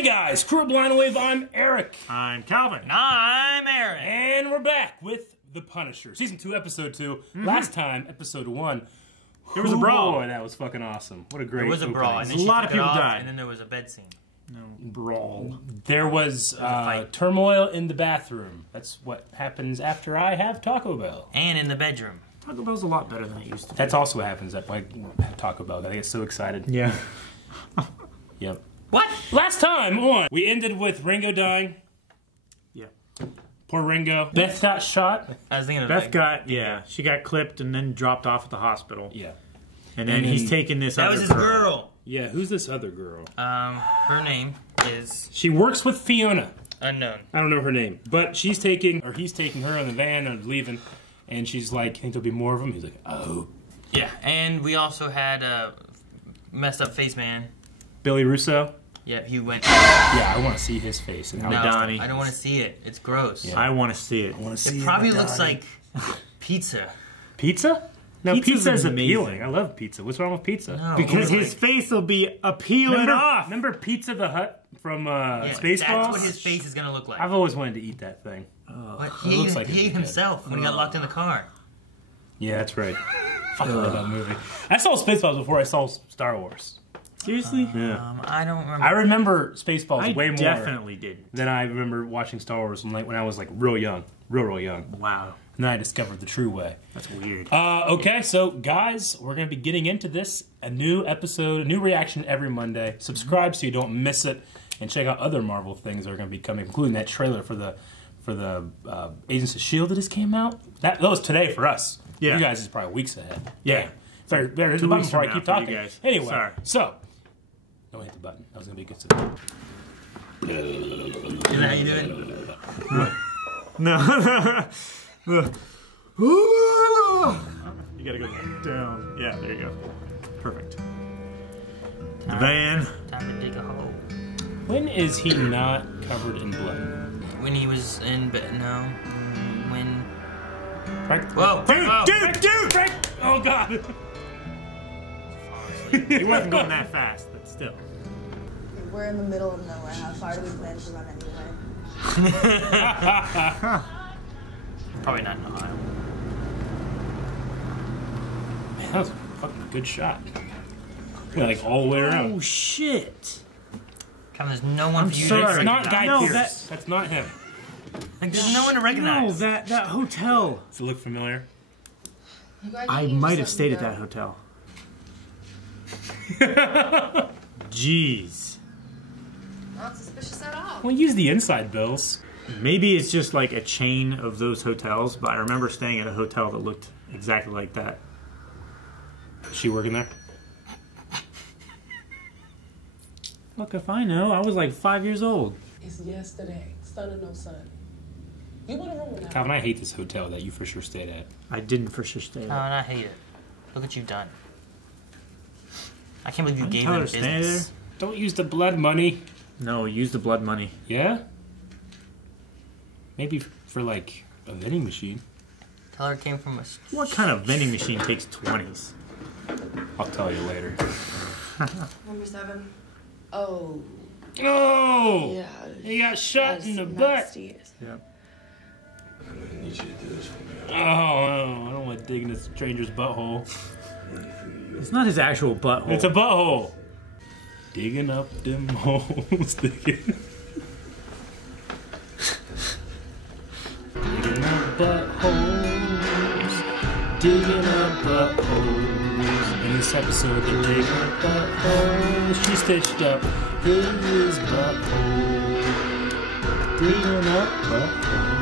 Hey guys, Crew of Blind Wave, I'm Eric. I'm Calvin. And I'm Aaron. And we're back with The Punisher. Season 2, Episode 2. Last time, Episode 1. There was a brawl. Boy, that was fucking awesome. What a great There was a brawl. And then A lot of people off, died. And then there was a bed scene. No. Brawl. There was turmoil in the bathroom. That's what happens after I have Taco Bell. And in the bedroom. Taco Bell's a lot better than it used to be. That's also what happens at my Taco Bell. I get so excited. Yeah. Yep. What? Last time on, we ended with Ringo dying. Yeah. Poor Ringo. Beth got shot. I was thinking of Beth she got clipped and then dropped off at the hospital. Yeah. And then he's taking this that other was his girl. Yeah, who's this other girl? Her name is She works with Fiona. unknown. I don't know her name. But he's taking her in the van and leaving. And she's like, think there'll be more of them? He's like, oh. Yeah, and we also had messed up face man. Billy Russo? Yeah, he went. Yeah, I want to see his face. And how No, Donnie. I don't want to see it. It's gross. Yeah. I want to see it. I want to see It probably looks like pizza. Pizza? No, Pizza's pizza's amazing. appealing. I love pizza. What's wrong with pizza? No, Because it his was face will be appealing off. Remember Pizza the Hut from like, Spaceballs? That's what his face is gonna look like. I've always wanted to eat that thing. But it looks like he it'd ate be good. himself when he got locked in the car. Yeah, that's right. Fuck, I love that movie. I saw Spaceballs before I saw Star Wars. Seriously? Yeah. I don't remember. I remember Spaceballs way more definitely did. than I remember watching Star Wars when I was like real young. Real young. Wow. And then I discovered the true way. That's weird. Okay, so guys, we're going to be getting into this. A new episode, a new reaction every Monday. Subscribe so you don't miss it. And check out other Marvel things that are going to be coming, including that trailer for the Agents of S.H.I.E.L.D. that just came out. That was today for us. Yeah. You guys is probably weeks ahead. Yeah. Sorry, there, hit the 2 button weeks before I from keep now for you talking. guys. Anyway, Sorry. so, don't hit the button. That was going to be a good stuff. Is that how you do it? No. You gotta go down. Yeah, there you go. Perfect. The van. Time to dig a hole. When is he not covered in blood? When he was in bed, no. When. Right? Whoa! Whoa. Dude! Frank! Oh, God! He wasn't going that fast, but still. We're in the middle of nowhere. How far do we plan to run anyway? Probably not in Ohio. Man, that was a fucking good shot. Yeah, like all the way around. Oh, shit. Come, there's no one for you sorry. to It's not Guy No, Pearce. That's not him. Like, there's no one to No, recognize. that hotel. Does it look familiar? I might have stayed at that hotel. Jeez. Not suspicious at all. Well, use the inside bills. Maybe it's just like a chain of those hotels, but I remember staying at a hotel that looked exactly like that. Is she working there? Look, if I know, I was like 5 years old. It's yesterday. Sun or no sun. You want a room now? Calvin, I hate this hotel that you for sure stayed at. I didn't for sure stay Oh, there. and I hate it. Look what you've done. I can't believe you Didn't gave tell them her to stay business. Don't use the blood money. No, use the blood money. Yeah? Maybe for like a vending machine. Tell her it came from a... What kind of vending machine takes 20s? I'll tell you later. Number 7. Oh. Oh! Yeah. He got shot in the butt. Yeah. Oh, no, I don't want to dig in a stranger's butthole. It's not his actual butthole. It's a butthole. Digging up them holes. Digging up buttholes. Digging up buttholes. In this episode, they're digging up buttholes. She stitched up his butthole. Digging up buttholes.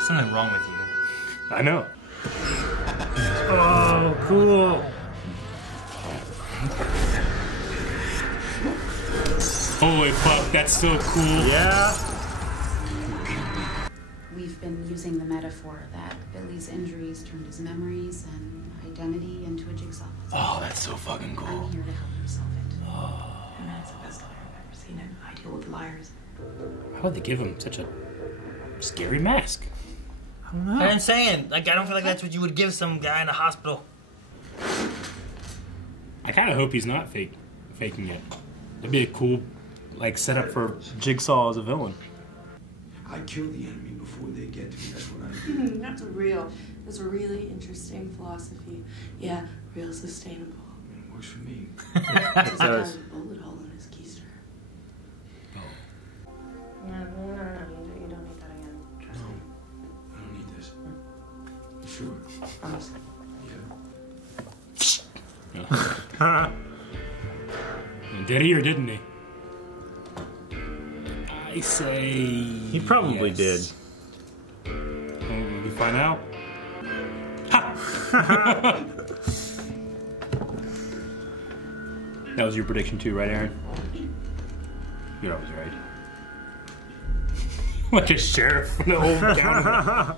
Something wrong with you. I know. Oh, cool. Holy fuck, that's so cool. Yeah. We've been using the metaphor that Billy's injuries turned his memories and identity into a jigsaw puzzle. Oh, that's so fucking cool. I'm here to help you solve it. The man's the best liar I've ever seen, and I deal with liars. How would they give him such a scary mask? I don't know. I'm saying, like, I don't feel like that's what you would give some guy in a hospital. I kind of hope he's not faking it. It'd be a cool, like, setup for Jigsaw as a villain. I kill the enemy before they get to me. That's what I do. That's real. That's a really interesting philosophy. Yeah, real sustainable. It works for me. It does. a bullet hole in his keister. Oh. No, you don't need that again. Trust me. I don't need this. You sure? Promise. Yeah. Did he or didn't he? I say... He probably yes. did. We find out. Ha! That was your prediction too, right, Aaron? You're always right. Like a sheriff from the old town.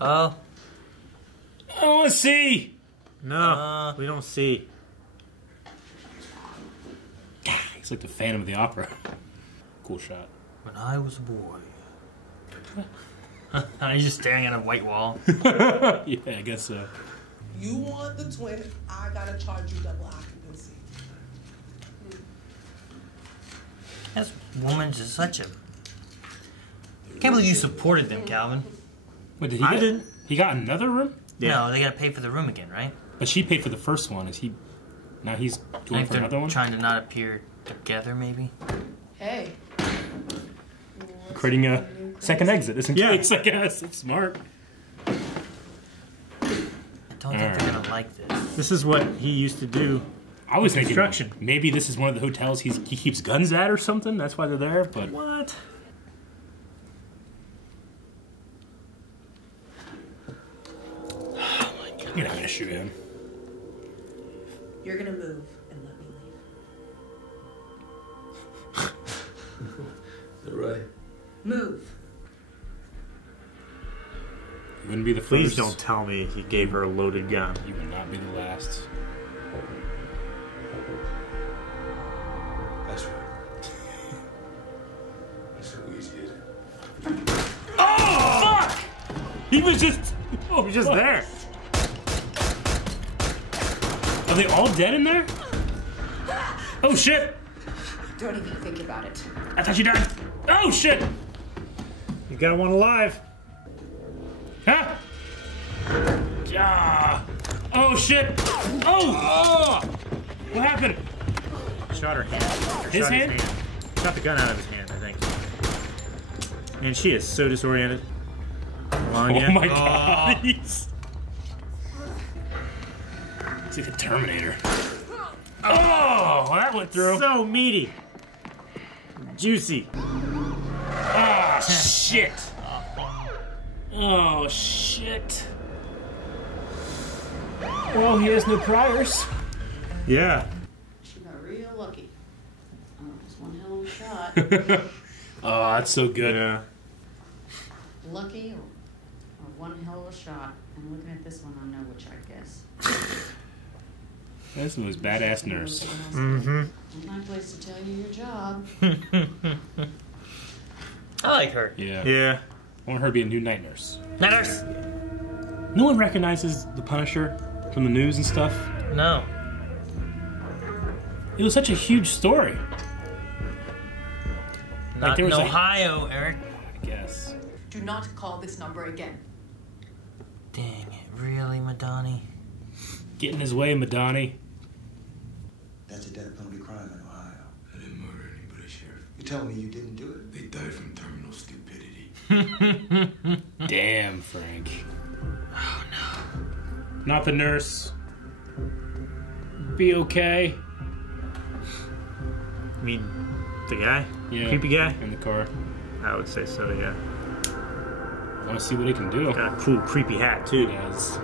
Oh. I want to see. No, we don't see. He's like the Phantom of the Opera. Cool shot. When I was a boy. He's just staring at a white wall. Yeah, I guess so. You want the twin, I gotta charge you double occupancy. This woman's just such a... I can't believe you supported them, Calvin. Wait, did he I get, didn't. He got another room? No, they gotta pay for the room again, right? But she paid for the first one. Is he... Now he's I going think for they're another one? trying to not appear together, maybe? Hey. Creating a second exit. Isn't Yeah. it? I guess. It's smart. I don't think they're gonna like this. This is what he used to do. I was thinking Construction. maybe this is one of the hotels he keeps guns at or something. That's why they're there. But What? you're not gonna shoot him. You're gonna move and let me leave. Is that right? Move. You wouldn't be the first. Please don't tell me he gave her a loaded gun. You would not be the last. That's right. That's so easy, isn't it? Oh fuck! He was just. Oh, He's just fuck. there. Are they all dead in there? Oh shit! Don't even think about it. I thought you died. Oh shit! You got one alive. Huh? Ah. Oh shit! Oh! What happened? Shot her hand. Or His shot hand? Shot the gun out of his hand, I think. And she is so disoriented. Come on, Oh again. my god! He's like the Terminator. Oh! That went through. So meaty. Juicy. Ah, shit. Oh, shit. Well, he has no priors. Yeah. She got real lucky. Oh, it was one hell of a shot. Oh, that's so good. Yeah. Lucky or one hell of a shot. And looking at this one, I know which I guess. That's the most badass nurse. Mm-hmm. My place to tell you your job. I like her. Yeah. Yeah. I want her to be a new night nurse. Night nurse? No one recognizes the Punisher from the news and stuff. No. It was such a huge story. Not there in was a- Ohio, Eric. I guess. Do not call this number again. Dang it. Really, Madani? Get in his way, Madani. That's a death penalty crime in Ohio. I didn't murder anybody, Sheriff. You're telling me you didn't do it? They died from terminal stupidity. Damn, Frank. Oh, no. Not the nurse. Be okay. I mean, the guy? Yeah. Creepy guy? In the car. I would say so, yeah. I want to see what he can do. Got a cool, creepy hat, He too. does.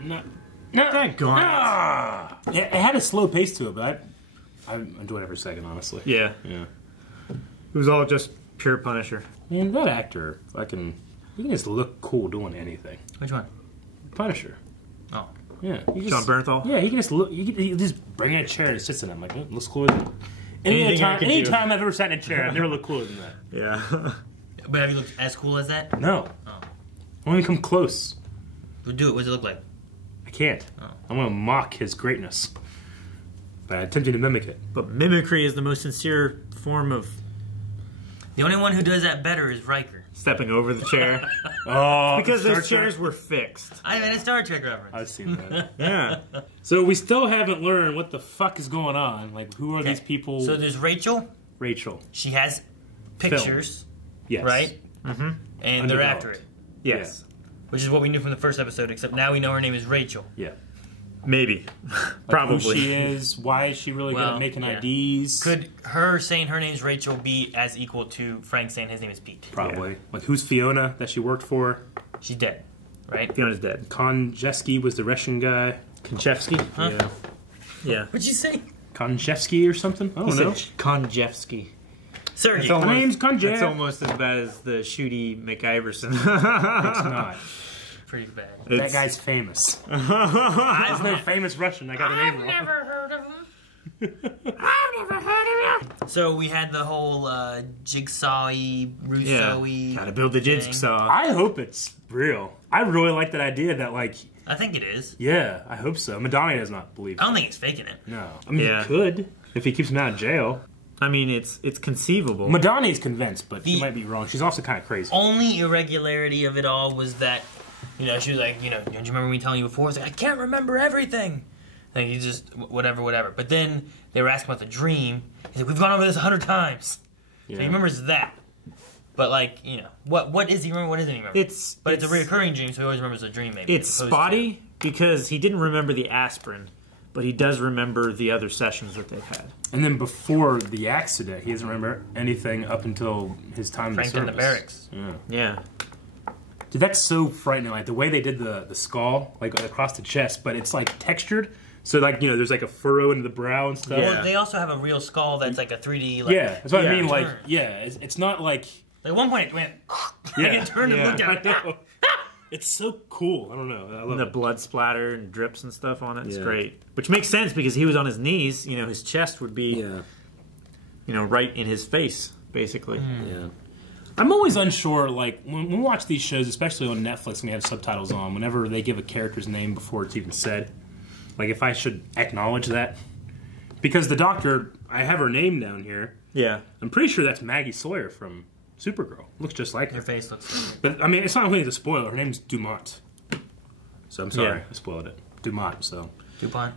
No. Thank God. Ah! It had a slow pace to it, but I enjoyed every second, honestly. Yeah. Yeah. It was all just pure Punisher. Man, that actor, he can just look cool doing anything. Which one? Punisher. Oh. Yeah. John Bernthal? Yeah, he can just look. He just bring in a chair and sits in it. I'm like, oh, looks cooler than Anything I can do. anytime I've ever sat in a chair, I've never looked cooler than that. Yeah. But have you looked as cool as that? No. Oh. I won't even come close. We'll do it. What does it look like? I can't. Oh. I want to mock his greatness by attempting to mimic it. But mimicry is the most sincere form of The only one who does that better is Riker. stepping over the chair. Oh, Because Star those Trek. chairs were fixed. I mean, a Star Trek reference. I've seen that. Yeah. So we still haven't learned what the fuck is going on. Like, who are these people? So there's Rachel. Rachel. She has pictures, Yes. right? Mm-hmm. And they're after it, Yes. which is what we knew from the first episode, except now we know her name is Rachel. Yeah. Maybe. Like Probably. who she is, why is she really good at making yeah. IDs? Could her saying her name is Rachel be as equal to Frank saying his name is Pete? Probably. Yeah. Like, who's Fiona that she worked for? She's dead, right? Fiona's dead. Konjevsky was the Russian guy. Konchevsky? Huh? Yeah. Yeah. What'd you say? Konjevsky or something? I don't know. Konjevsky. Sergey. My name's Konjev. It's almost as bad as the Shooty McIverson. It's not. Pretty bad. That guy's famous. I've There's no famous Russian. I got the name wrong. never heard of him. I've never heard of him. So we had the whole jigsaw-y, Russo-y. Gotta build the thing. jigsaw. I hope it's real. I really like that idea that, like, I think it is. yeah, I hope so. Madonna does not believe I it. don't think he's faking it. No. I mean, Yeah. he could, if he keeps him out of jail. I mean, it's conceivable. Madonna is convinced, but she The- might be wrong. She's also kind of crazy. Only irregularity of it all was that, you know, she was like, you know, don't you remember me telling you before? I was like, I can't remember everything. Like, you just, whatever. But then they were asking about the dream. He's like, we've gone over this 100 times. Yeah. So he remembers that. But, like, you know, what is he remember? What doesn't he remember? It's a reoccurring dream, so he always remembers the dream, maybe. It's as opposed spotty because he didn't remember the aspirin, but he does remember the other sessions that they've had. And then before the accident, he doesn't remember anything up until his time Frank in in the the service. barracks. Yeah. Yeah. Dude, that's so frightening. Like, the way they did the skull, like, across the chest, but it's, like, textured. So, like, you know, there's, like, a furrow into the brow and stuff. Well, Yeah. they also have a real skull that's like a 3D, like... Yeah, that's what I Yeah. mean. Like, Turn. yeah, it's not like... Like, at one point it went... Yeah, Like, it turned and looked I at know. It's so cool. I don't know. I love And the it. blood splatter and drips and stuff on it. It's Yeah. great. Which makes sense because he was on his knees. You know, his chest would be, Yeah. you know, right in his face, basically. Yeah. I'm always unsure, like, when we watch these shows, especially on Netflix, and we have subtitles on, whenever they give a character's name before it's even said, like, if I should acknowledge that. Because the doctor, I have her name down here. Yeah. I'm pretty sure that's Maggie Sawyer from Supergirl. Looks just like Your her. face looks... But, I mean, it's not only a spoiler. Her name's Dumont. So I'm sorry. Yeah. I spoiled it. Dumont, so. DuPont.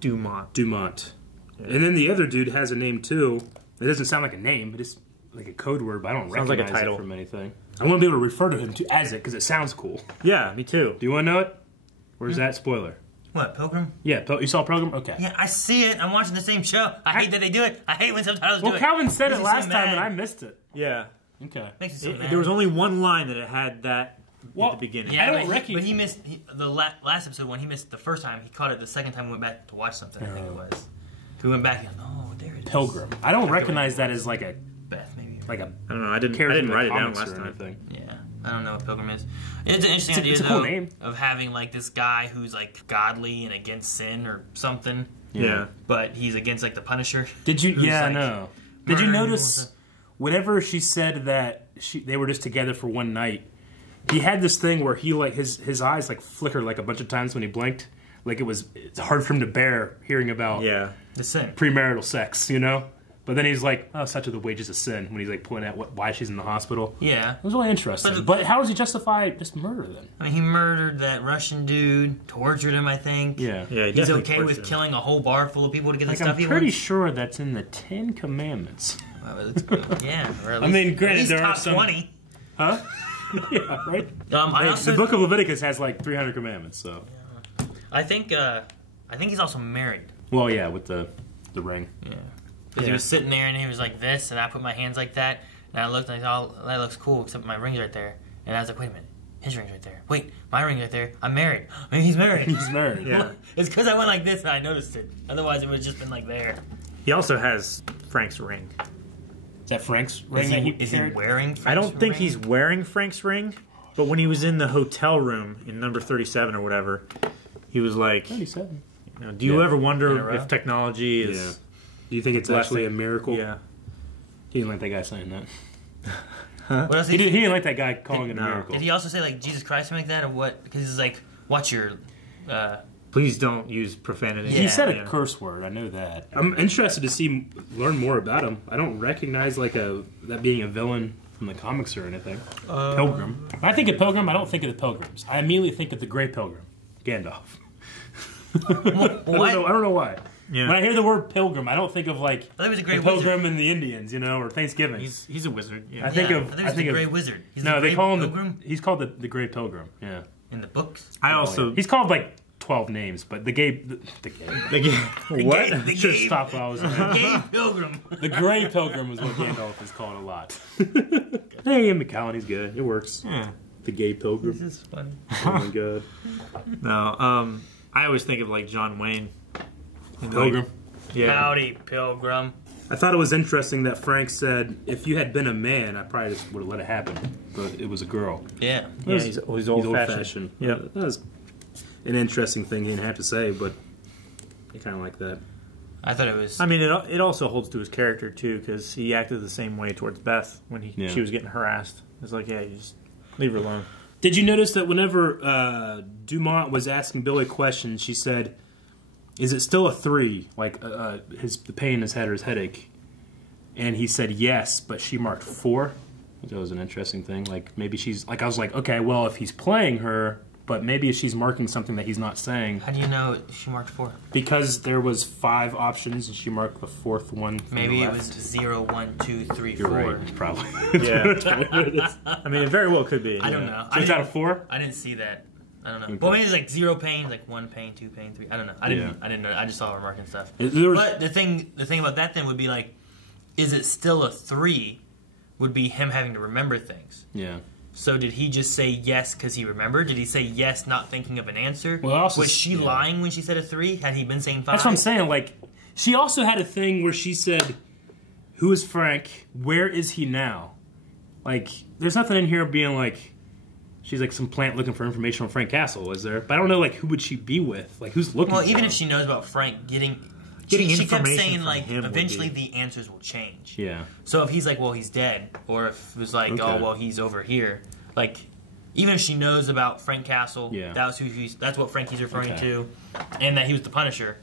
Dumont. Dumont. And then the other dude has a name, too. It doesn't sound like a name, but it's like a code word, but I don't Sounds like a recognize title. it from anything. I want to be able to refer to him as it, because it sounds cool. Yeah, me too. Do you want to know it? Or is that spoiler? What, Pilgrim? Yeah, you saw Program? Okay. Yeah, I see it. I'm watching the same show. I hate that they do it. I hate when subtitles do Well, it. Calvin said Makes it me so last time, and mad. I missed it. Yeah. Okay. Makes me so mad. There was only one line that it had that Well, at the beginning. Yeah, I don't but reckon- he missed the last episode when he missed the first time. He caught it the second time we went back to watch something. I think it was. We went back and oh, there it is. Pilgrim. I don't recognize that as like a Beth, maybe. like a I don't know. I didn't character in the write it down comics last or time. anything. Yeah, I don't know what Pilgrim is. It's an interesting idea it's a though cool name. of having like this guy who's like godly and against sin or something, Yeah. but he's against like the Punisher. Did you? Who's, Yeah, like, no. Did you murdering notice people whenever she said that they were just together for one night? He had this thing where he like his eyes like flickered like a bunch of times when he blinked. Like it's hard for him to bear hearing about Yeah. The sin. premarital sex, you know. But then he's like, "Oh, such are the wages of sin." When he's like pointing out why she's in the hospital. Yeah. It was really interesting. But- But how does he justify just murder then? I mean, he murdered that Russian dude, tortured him, I think. Yeah. Yeah. he He's definitely okay tortured with him. killing a whole bar full of people to get Like, the stuff I'm he pretty wants. sure that's in the 10 Commandments. Well, yeah, or at I mean, least- granted, at least there are top some- 20. Huh? Yeah, right? I also, The Book of Leviticus has like 300 commandments, so. I think he's also married. Well, yeah, with the ring. Yeah. Because he was sitting there and he was like this, and I put my hands like that, and I looked and I thought, oh, that looks cool, except my ring's right there. And I was like, wait a minute, his ring's right there. Wait, my ring's right there. I'm married. Maybe he's married. He's married. Yeah. It's because I went like this and I noticed it. Otherwise, it would have just been like there. He also has Frank's ring. Is that Frank's ring Is that he, he is he carried? wearing I Frank's don't think ring? he's wearing Frank's ring, but when he was in the hotel room in number 37 or whatever, he was like, 37. you know, do you Yeah. ever In a wonder row? if technology is... Yeah. Do you think it's blessing? actually a miracle? Yeah. He didn't like that guy saying that. What else He didn't like that guy calling it a No. miracle. Did he also say like Jesus Christ or something like that, or what? Because he's like, watch your. Please don't use profanity. He said a Yeah. curse word. I know that. I'm interested to learn more about him. I don't recognize that being a villain from the comics or anything. Pilgrim. When I think of Pilgrim, I don't think of the Pilgrims. I immediately think of the Grey Pilgrim, Gandalf. I don't know why. Yeah. When I hear the word Pilgrim, I don't think of like I thought he was a Grey the Pilgrim Wizard. and the Indians, or Thanksgiving. He's a wizard. Yeah. I think Yeah, of. I thought he was the Grey Wizard. He's No, the they Grey call him Pilgrim he's called the Grey Pilgrim. Yeah. in the books. I also He's called like 12 names, but the gay. what? The Should Gay- stop while I was there. Gay Pilgrim. The Grey Pilgrim is what Gandalf is called a lot. Hey, Ian McKellen, he's good. It works. Yeah. The Gay Pilgrim. This is funny. Oh my god. No. I always think of like John Wayne. Pilgrim. Yeah. Howdy, Pilgrim. I thought it was interesting that Frank said, if you had been a man, I probably just would have let it happen. But it was a girl. Yeah. Yeah, he's old-fashioned. Yeah. That was an interesting thing he didn't have to say, but I kind of like that. I thought it was. I mean, it also holds to his character too, because he acted the same way towards Beth when she was getting harassed. It's like, yeah, you just leave her alone. Did you notice that whenever Dumont was asking Billy questions, she said, "Is it still a 3?" Like the pain in his head or his headache, and he said yes, but she marked 4. That was an interesting thing. Like maybe she's like, I was like, okay, well if he's playing her, but maybe if she's marking something that he's not saying. How do you know she marked 4? Because there was 5 options and she marked the 4th one. From Maybe the it left. was 0, 1, 2, 3, You're 4. right, probably. Yeah. I mean, it very well could be. I don't know. So it's out of 4. I didn't see that. I don't know. Okay. Well, maybe it's like 0 pain, like 1 pain, 2 pain, 3. I don't know. I didn't know. I just saw her marking stuff. There was- But the thing about that then would be like, is it still a 3? Would be him having to remember things. Yeah. So did he just say yes because he remembered? Did he say yes not thinking of an answer? Well, also, was she lying when she said a 3? Had he been saying 5? That's what I'm saying. Like, she also had a thing where she said, "Who is Frank? Where is he now?" Like, there's nothing in here being like, she's like some plant looking for information on Frank Castle, is there? But I don't know, like, who would she be with? Like, who's looking? Well, for even him? if she knows about Frank getting Getting she kept information saying from like him would eventually be- the answers will change. Yeah. So if he's like, well, he's dead, or if it was like, Okay. oh, well, he's over here, like. Even if she knows about Frank Castle, Yeah. that's what Frankie's referring Okay. to, and that he was the Punisher.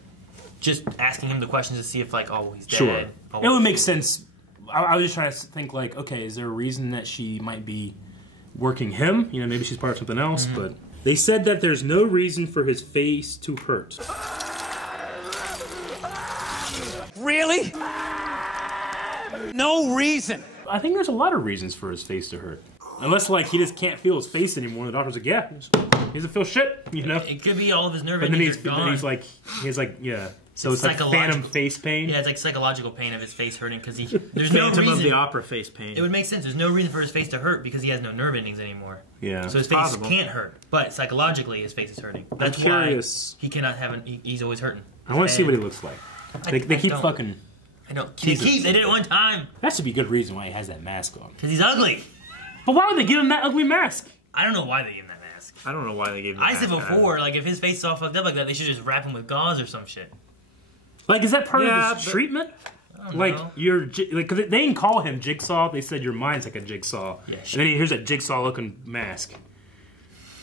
Just asking him the questions to see if, like, oh, well, he's dead. Sure. Oh, It would make sense. I was just trying to think, like, okay, is there a reason that she might be working him? You know, maybe she's part of something else, but... They said that there's no reason for his face to hurt. Really? No reason. I think there's a lot of reasons for his face to hurt. Unless, like, he just can't feel his face anymore. The doctor's like, yeah, he doesn't feel shit, you know? It could be all of his nerve But then endings he's, are gone. then he's like, yeah. So it's like psychological- phantom face pain. Yeah, it's like psychological pain of his face hurting because there's no Phantom reason. of the Opera face pain. It would make sense. There's no reason for his face to hurt because he has no nerve endings anymore. Yeah. So his face Possible. can't hurt, but psychologically his face is hurting. That's curious. why he cannot have he's always hurting. I want to see what he looks like. They keep don't. fucking... I don't. They Jesus. did it one time That should be a good reason why he has that mask on. because he's ugly. But why would they give him that ugly mask? I don't know why they gave him that mask. I don't know why they gave him I said that. before, like if his face is all fucked up like that, they should just wrap him with gauze or some shit. Like, is that part Yeah, of his but- treatment? I don't Like, know. like, cause they didn't call him Jigsaw. They said your mind's like a jigsaw. Yeah, and then here's that jigsaw-looking mask.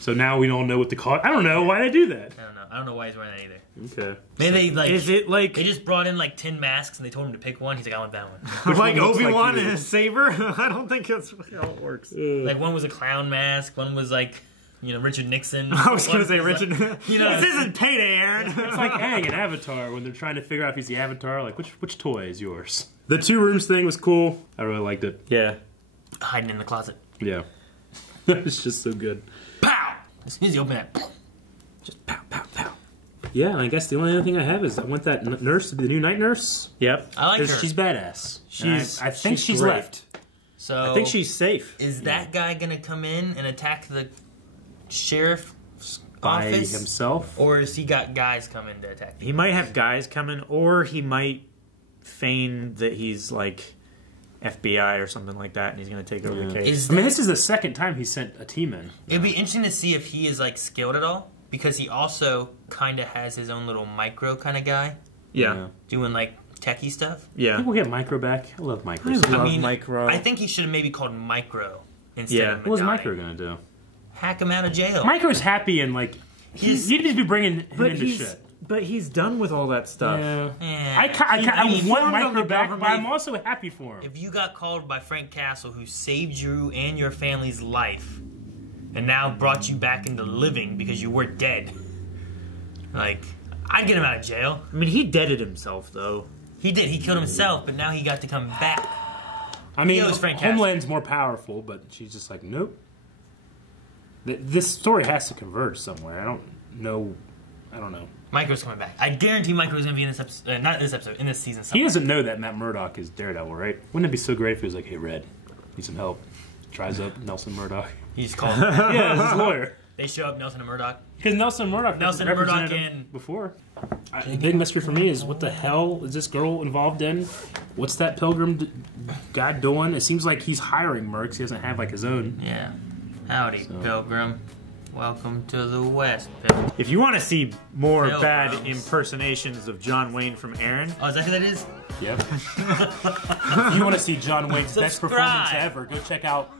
So now we don't know what to call it. I don't know why they do that. I don't know. I don't know why he's wearing that either. Okay. Maybe they like. Is it like They just brought in like 10 masks and they told him to pick one. He's like, I want that one. like one looks like Obi-Wan you? and his saber? I don't think that's how it works. Like one was a clown mask, one was like, Richard Nixon. I was going to One say was Richard. like- you know, this isn't payday, Aaron. It's like Aang in Avatar when they're trying to figure out if he's the Avatar. Like, which toy is yours? The 2 rooms thing was cool. I really liked it. Yeah. hiding in the closet. Yeah. It's just so good. Pow! As soon as you open that, Just pow, pow, pow. Yeah, and I guess the only other thing I have is I want that nurse to be the new night nurse. Yep. I like her. She's badass. And I think she's great. left. So I think she's safe. Is that guy gonna come in and attack the sheriff's By office himself? or has he got guys coming to attack? He might have guys coming, or he might feign that he's like FBI or something like that, and he's going to take over the case. I mean, this is the second time he sent a team in. It'd be interesting to see if he is like skilled at all because he also kind of has his own little micro kind of guy Yeah. doing like techie stuff. I Yeah. think we'll get Micro back. I love Micro. I so love much. Micro. I think he should have maybe called Micro instead Yeah. of What was Madani. Micro gonna do? Hack him out of jail. Micro's happy and like you need to be bringing him But into he's shit. but he's done with all that stuff. Yeah. Yeah. I want formed Micro on the back, but government. I'm also happy for him. If you got called by Frank Castle, who saved you and your family's life, and now brought you back into living because you were dead, like, I'd get him out of jail. I mean, he deaded himself though. He did. He killed himself, but now he got to come back. I mean, He owes Frank Castle. Homeland's more powerful, but she's just like, nope. This story has to converge somewhere. I don't know. Micro's coming back. I guarantee Micro's going to be in this episode. Not this episode, in this season. He Somewhere. doesn't know that Matt Murdock is Daredevil, right? Wouldn't it be so great if he was like, hey, Red, need some help? Tries up Nelson Murdock. He's called. Yeah, it's his lawyer. They show up, Nelson and Murdoch. Because Nelson Murdock represented him and before. The big mystery for me is what the hell is this girl involved in? What's that Pilgrim guy doing? It seems like he's hiring mercs. He doesn't have like his own. Yeah. Howdy, Pilgrim. Welcome to the West, Pilgrim. If you want to see more Pilgrims. bad impersonations of John Wayne from Aaron, Oh, is that who that is? Yep. If you want to see John Wayne's best performance ever, go check out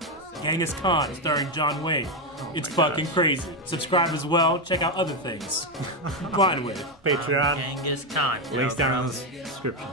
Genghis Khan starring John Wayne. It's fucking crazy. Subscribe as well. Check out other things. Blind with it. Patreon, Genghis Khan. links down in Pilgrim. the description.